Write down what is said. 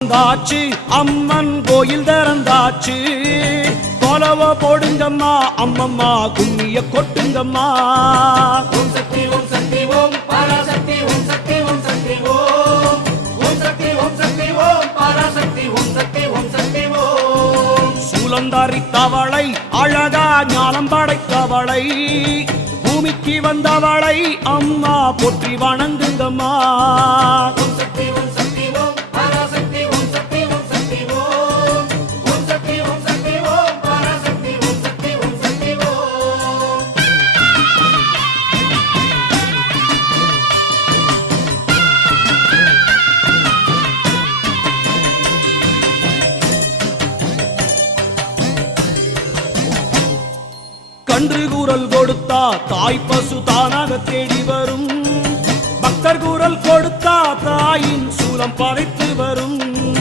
தாச்சு அம்மன் கோயில் திறந்தாச்சு கொலவ போடுங்கம்மா அம்மம்மா கும்மிய கொட்டுங்கம்மா. ஓம் சக்தி ஓம் சக்தி ஓம் பராசக்தி ஓம் சக்தி ஓம் சக்தி ஓம் ஓம் சக்தி ஓம் சக்தி ஓம் பராசக்தி ஓம் சக்தி ஓம் சக்தி ஓம். சூலந்தாரி தவளை அழகா ஞானம் படைத்தவளை பூமிக்கு வந்தவளை அம்மா போற்றி வணங்குங்கம்மா. ஓம் சக்தி ஓம் சக்தி ஓம் பராசக்தி ஓம் சக்தி ஓம் சக்தி ஓம் ஓம் சக்தி ஓம் சக்தி ஓம் பராசக்தி ஓம் சக்தி ஓம் சக்தி ஓம். கன்று கூறல் கொடுத்தா தாய் பசு தானாக தேடி வரும். பக்தர் கூறல் கொடுத்தா தாயின் சூலம் படைத்து வரும்.